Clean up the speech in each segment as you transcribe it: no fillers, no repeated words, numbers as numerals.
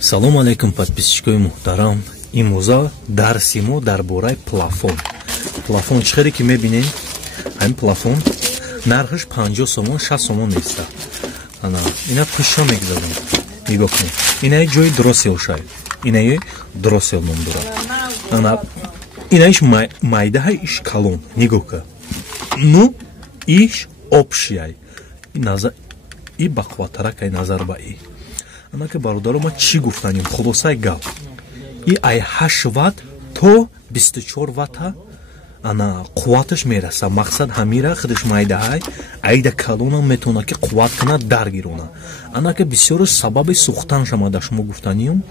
Салом алейкум, подписчикои муҳтарам. Имрӯза дарси мо дар бораи плафон. Плафон чӣ хеле ки мебинем, ҳамин плафон нархаш 50 сомон, 60 сомон неста. Ана ина пӯша мегзарам. Нигоҳ кунед. Инаи ҷои дросел шай. Инаи дросел ном дорад. Ана инаиш майдаҳай иш калон. Нигоҳ ка. Ну иш обшияй. Назар и бақватаракай назар ба и. Ана ки бародаро ма чӣ гуфтанем? Хулосаи гап. И ай 8 ватт то 24 ватта ана қувваташ мераса. Мақсад ҳамира худаш майдаҳай айда калона метавона ки қувват кана даргирона. Ана ки бисёраш сабаби сӯхтанаш ама да шумо гуфтанием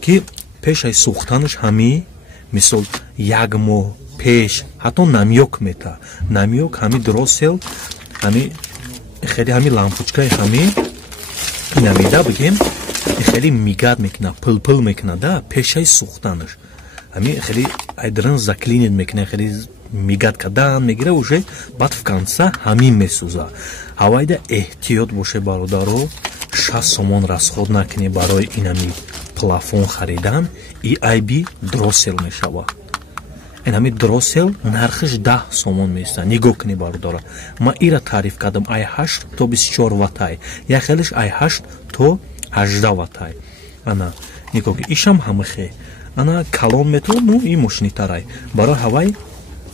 ки пеш ай сӯхтанаш ҳами мисол 1 моҳ пеш ҳатто намёк мета. Намёк ҳами дросел ҳами хеле ҳами лампочкаи ҳами намеда бигем хеле мигад мекуна, пыл мекуна да пешаи сӯхтанаш. Ҳами хеле айдран заклинит мекуна, хеле мигад кадан мегира уже баъд в конца ҳамин месӯза. Ҳавайда эҳтиёт боше бародаро, 60 сомон расход накуне барои инами плафон харидан, и айби дросел мешава. Инами дросел нархаш 10 сомон места. Нигоҳ кунед бародаро. Ма ира таъриф кардам ай 8 то 24 ваттай. Я хелеш ай 8 то 18 ваттай. Ана нигоҳ ки ишам ҳамахе. Ана калон метро, ну и мошинитарай. Барои ҳавай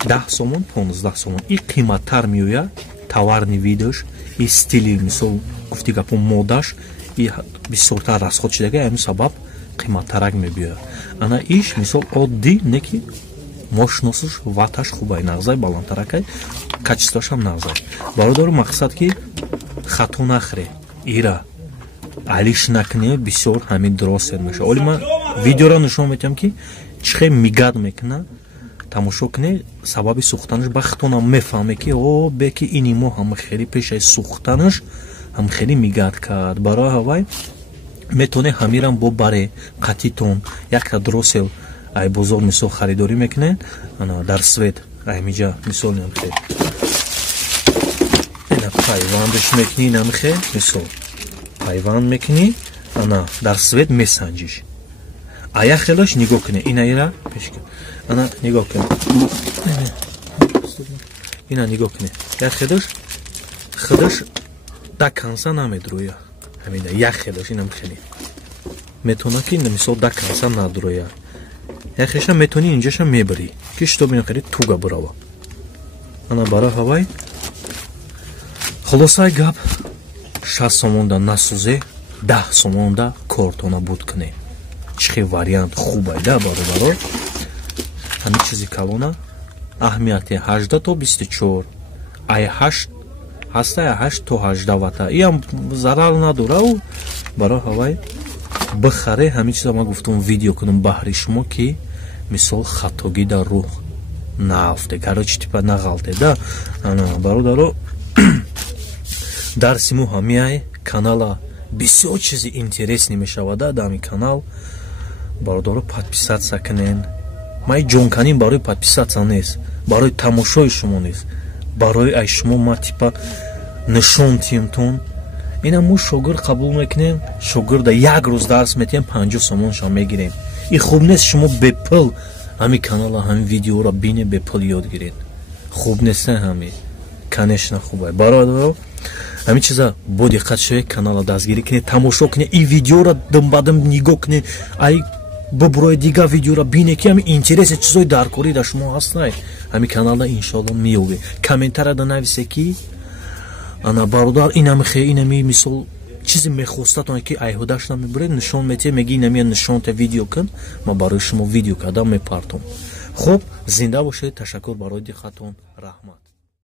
10 сомон, 15 сомон. И қиматтар меояд, товарни видош, и стили мисол гуфти гапо модаш, и бисёртар расход шудага, ҳамин сабаб қиматтарак мебиёяд. Ана иш мисол оддӣ не ки мошиносаш ваташ хубай нағзай баландтаракай, качествашам нағзай. Бародаро мақсад ки хато нахре. Ира алиш накуне бисёр ҳамин дросел меша. Оли ман видеоро нишон метиҳам ки чӣ хел мигад мекуна. Тамошо куне сабаби сӯхтанаш бахтона мефаҳме ки о беки ини мо ҳама хеле пешаи сӯхтанаш ҳам хеле мигад кард. Барои ҳавай метавоне ҳамирам бо баре қатитон якта дросел ай бозор мисол харидорӣ мекунед. Ана дар свет аймиҷа мисол намхе ина пайвандаш мекунӣ намхе мисол пайванд мекунӣ, ана дар свет месанҷиш. А як хелаш нигоҳ кунед. Ина ира пешка. Ана нигоҳ кунед. Ина нигоҳ кунед. Як хелаш худаш да канса намедроя. Ҳамина як хелаш инам хеле. Метона ки мисол да канса надроя. Як хеша метони инҷаша мебари. Ки што бина хеле туга бурава. Ана бара ҳавай. Хулосаи гап 60 сомонда насӯзе, 10 сомонда кортона буд кунед. Чӣ хел вариант хубай да бародаро. Ҳамин чизи калона аҳамияти 18 то 24. ай 8 ҳаста ай 8 то 18 ватта. Иам зарар надорау. Барои ҳавай бихаре ҳамин чиза ман гуфтам видео кунам баҳри шумо ки мисол хатогӣ дар рӯҳ наафте. Карочи типа нағалте да. Ана бародаро дарси мо ҳамияй канала бисёр чизи интересни мешавад дар ҳамин канал. бародаро подписатсия кунен. ман ҷонканим барои подписатсия нест, барои тамошои шумо нест, барои ай шумо ма типа нишон тиёмтон. ина мо шогирд қабул мекунем, шогирда як рӯз дарс метиҳем 50 сомоншон мегирем. и хуб нест шумо бепул ҳамин канала ҳамин видеоро бине бепул ёд гиред. хуб нест ҳамин. конечно хубай. бародаро ҳамин чиза бо диққат шавед, канала дастгирӣ кунед, тамошо кунед, и видеоро дам нигоҳ кунед, ай буброи дига видеоро бине ки ҳамин интереси чизои даркорӣ да шумо ҳастнай. ҳамин канала иншоалло меёбе. комментара да нависе ки ана бародар инами хе инами мисол чизе мехостатон ки айҳудашна мебуред нишон метиҳед, меги инами нишонта видео кун, ма барои шумо видео кардам мепартом. хуб, зинда бошед. ташаккур барои диққатон. раҳмат.